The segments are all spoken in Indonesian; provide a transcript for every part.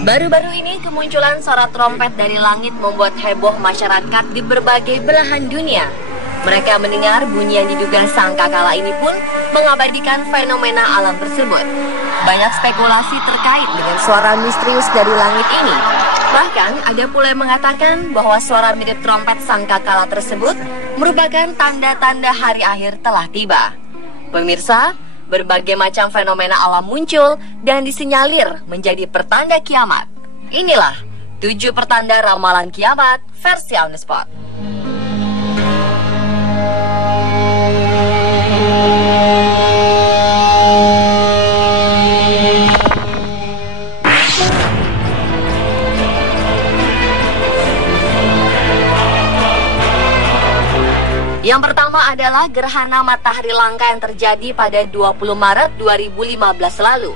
Baru-baru ini kemunculan suara trompet dari langit membuat heboh masyarakat di berbagai belahan dunia. Mereka mendengar bunyi yang diduga sangkakala ini pun mengabadikan fenomena alam tersebut. Banyak spekulasi terkait dengan suara misterius dari langit ini. Bahkan ada pula yang mengatakan bahwa suara mirip trompet sangkakala tersebut merupakan tanda-tanda hari akhir telah tiba. Pemirsa, berbagai macam fenomena alam muncul dan disinyalir menjadi pertanda kiamat. Inilah 7 pertanda ramalan kiamat versi On The Spot. Yang pertama adalah gerhana matahari langka yang terjadi pada 20 Maret 2015 lalu.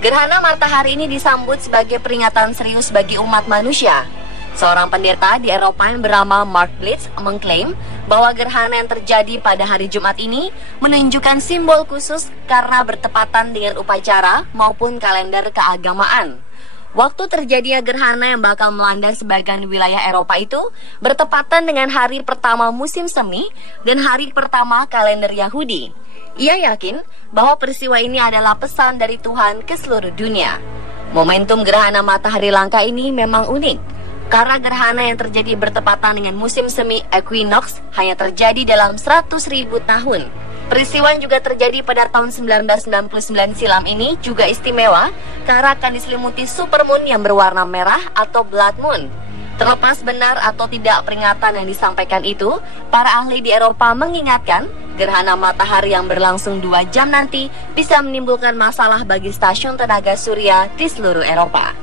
Gerhana matahari ini disambut sebagai peringatan serius bagi umat manusia. Seorang pendeta di Eropa yang bernama Mark Blitz mengklaim bahwa gerhana yang terjadi pada hari Jumat ini menunjukkan simbol khusus karena bertepatan dengan upacara maupun kalender keagamaan. Waktu terjadinya gerhana yang bakal melanda sebagian wilayah Eropa itu bertepatan dengan hari pertama musim semi dan hari pertama kalender Yahudi. Ia yakin bahwa peristiwa ini adalah pesan dari Tuhan ke seluruh dunia. Momentum gerhana matahari langka ini memang unik, karena gerhana yang terjadi bertepatan dengan musim semi equinox hanya terjadi dalam 100.000 tahun. Peristiwa yang juga terjadi pada tahun 1999 silam ini juga istimewa karena akan diselimuti supermoon yang berwarna merah atau blood moon. Terlepas benar atau tidak peringatan yang disampaikan itu, para ahli di Eropa mengingatkan gerhana matahari yang berlangsung 2 jam nanti bisa menimbulkan masalah bagi stasiun tenaga surya di seluruh Eropa.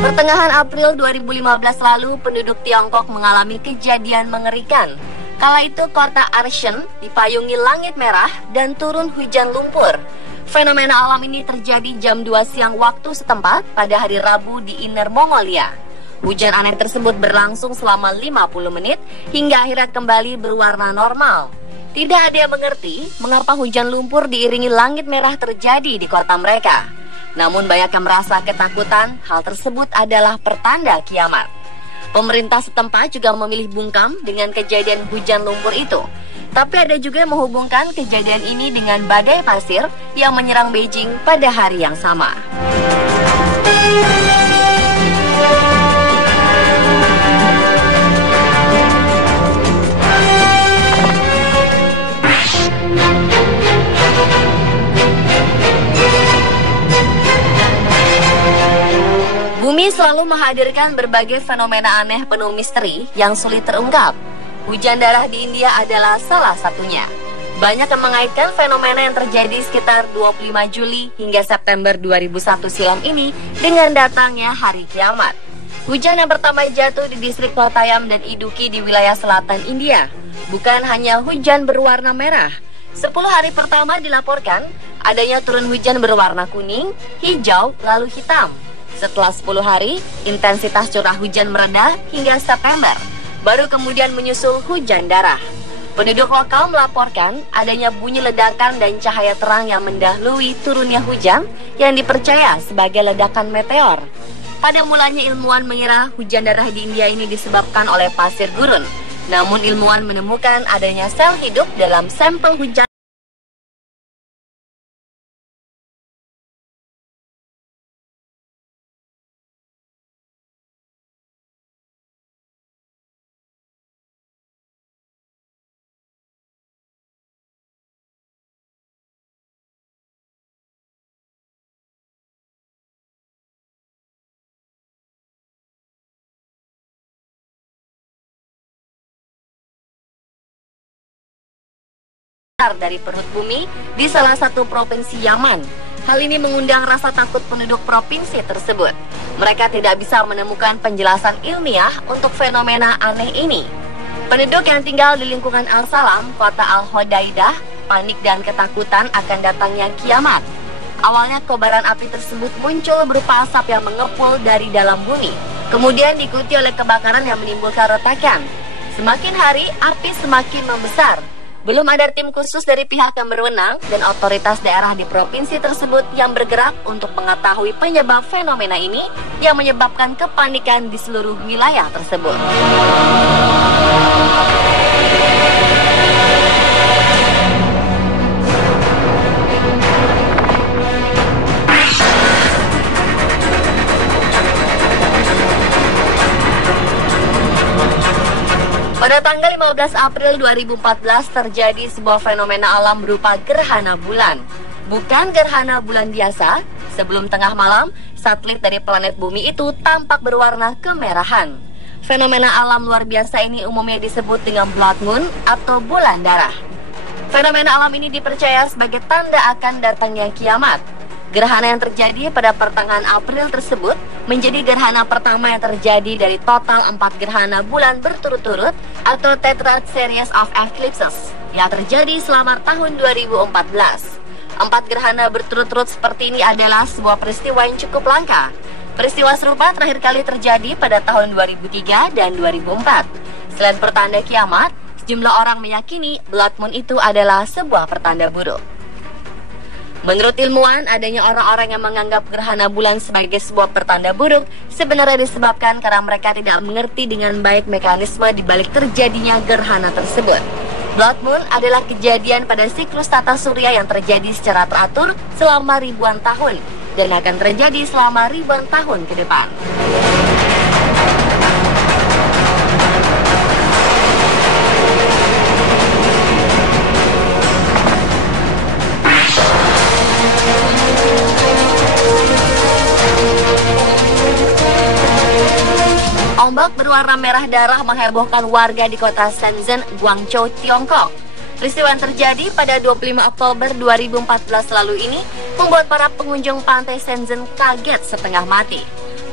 Pertengahan April 2015 lalu, penduduk Tiongkok mengalami kejadian mengerikan. Kala itu kota Arshen dipayungi langit merah dan turun hujan lumpur. Fenomena alam ini terjadi jam 2 siang waktu setempat pada hari Rabu di Inner Mongolia. Hujan aneh tersebut berlangsung selama 50 menit hingga akhirnya kembali berwarna normal. Tidak ada yang mengerti mengapa hujan lumpur diiringi langit merah terjadi di kota mereka. Namun banyak yang merasa ketakutan, hal tersebut adalah pertanda kiamat. Pemerintah setempat juga memilih bungkam dengan kejadian hujan lumpur itu. Tapi ada juga yang menghubungkan kejadian ini dengan badai pasir yang menyerang Beijing pada hari yang sama. Bumi selalu menghadirkan berbagai fenomena aneh penuh misteri yang sulit terungkap. Hujan darah di India adalah salah satunya. Banyak yang mengaitkan fenomena yang terjadi sekitar 25 Juli hingga September 2001 silam ini dengan datangnya hari kiamat. Hujan yang pertama jatuh di distrik Kottayam dan Idukki di wilayah selatan India. Bukan hanya hujan berwarna merah. 10 hari pertama dilaporkan adanya turun hujan berwarna kuning, hijau, lalu hitam. Setelah 10 hari, intensitas curah hujan mereda hingga September. Baru kemudian menyusul hujan darah. Penduduk lokal melaporkan adanya bunyi ledakan dan cahaya terang yang mendahului turunnya hujan yang dipercaya sebagai ledakan meteor. Pada mulanya ilmuwan mengira hujan darah di India ini disebabkan oleh pasir gurun. Namun ilmuwan menemukan adanya sel hidup dalam sampel hujan. Dari perut bumi di salah satu provinsi Yaman. Hal ini mengundang rasa takut penduduk provinsi tersebut. Mereka tidak bisa menemukan penjelasan ilmiah untuk fenomena aneh ini. Penduduk yang tinggal di lingkungan Al-Salam, kota Al-Hodaidah, panik dan ketakutan akan datangnya kiamat. Awalnya kobaran api tersebut muncul berupa asap yang mengepul dari dalam bumi, kemudian diikuti oleh kebakaran yang menimbulkan retakan. Semakin hari, api semakin membesar. Belum ada tim khusus dari pihak yang berwenang dan otoritas daerah di provinsi tersebut yang bergerak untuk mengetahui penyebab fenomena ini yang menyebabkan kepanikan di seluruh wilayah tersebut. Pada tanggal 15 April 2014 terjadi sebuah fenomena alam berupa gerhana bulan. Bukan gerhana bulan biasa, sebelum tengah malam, satelit dari planet bumi itu tampak berwarna kemerahan. Fenomena alam luar biasa ini umumnya disebut dengan blood moon atau bulan darah. Fenomena alam ini dipercaya sebagai tanda akan datangnya kiamat. Gerhana yang terjadi pada pertengahan April tersebut menjadi gerhana pertama yang terjadi dari total 4 gerhana bulan berturut-turut atau Tetrad Series of Eclipses yang terjadi selama tahun 2014. 4 gerhana berturut-turut seperti ini adalah sebuah peristiwa yang cukup langka. Peristiwa serupa terakhir kali terjadi pada tahun 2003 dan 2004. Selain pertanda kiamat, sejumlah orang meyakini blood moon itu adalah sebuah pertanda buruk. Menurut ilmuwan, adanya orang-orang yang menganggap gerhana bulan sebagai sebuah pertanda buruk sebenarnya disebabkan karena mereka tidak mengerti dengan baik mekanisme di balik terjadinya gerhana tersebut. Blood moon adalah kejadian pada siklus tata surya yang terjadi secara teratur selama ribuan tahun dan akan terjadi selama ribuan tahun ke depan. Ombak berwarna merah darah menghebohkan warga di kota Shenzhen, Guangzhou, Tiongkok. Peristiwa yang terjadi pada 25 Oktober 2014 lalu ini membuat para pengunjung pantai Shenzhen kaget setengah mati.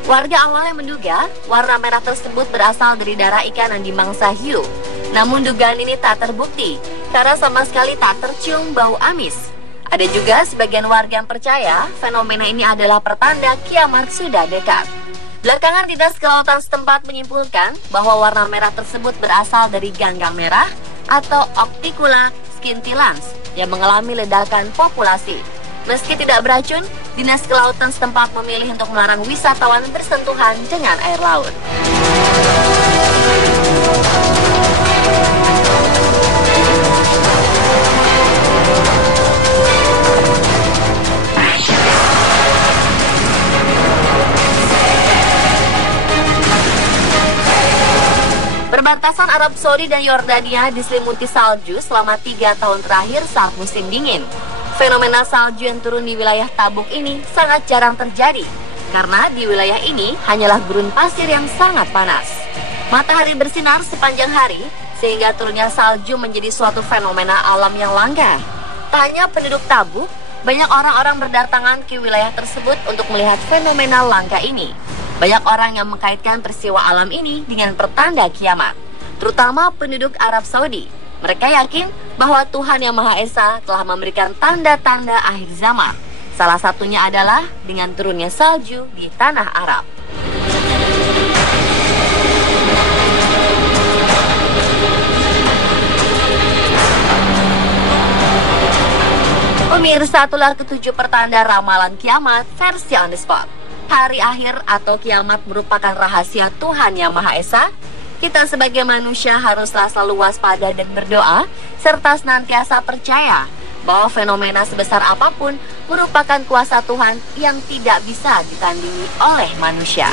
Warga awalnya menduga warna merah tersebut berasal dari darah ikan yang dimangsa hiu. Namun dugaan ini tak terbukti karena sama sekali tak tercium bau amis. Ada juga sebagian warga yang percaya fenomena ini adalah pertanda kiamat sudah dekat. Belakangan Dinas Kelautan setempat menyimpulkan bahwa warna merah tersebut berasal dari ganggang merah atau Opticula scintillans yang mengalami ledakan populasi. Meski tidak beracun, Dinas Kelautan setempat memilih untuk melarang wisatawan bersentuhan dengan air laut. Perbatasan Arab Saudi dan Yordania diselimuti salju selama 3 tahun terakhir saat musim dingin. Fenomena salju yang turun di wilayah Tabuk ini sangat jarang terjadi, karena di wilayah ini hanyalah gurun pasir yang sangat panas. Matahari bersinar sepanjang hari, sehingga turunnya salju menjadi suatu fenomena alam yang langka. Tak hanya penduduk Tabuk, banyak orang-orang berdatangan ke wilayah tersebut untuk melihat fenomena langka ini. Banyak orang yang mengkaitkan peristiwa alam ini dengan pertanda kiamat, terutama penduduk Arab Saudi. Mereka yakin bahwa Tuhan Yang Maha Esa telah memberikan tanda-tanda akhir zaman. Salah satunya adalah dengan turunnya salju di tanah Arab. Pemirsa, itulah ketujuh pertanda ramalan kiamat versi on the spot. Hari akhir atau kiamat merupakan rahasia Tuhan Yang Maha Esa. Kita sebagai manusia haruslah selalu waspada dan berdoa, serta senantiasa percaya bahwa fenomena sebesar apapun merupakan kuasa Tuhan yang tidak bisa ditandingi oleh manusia.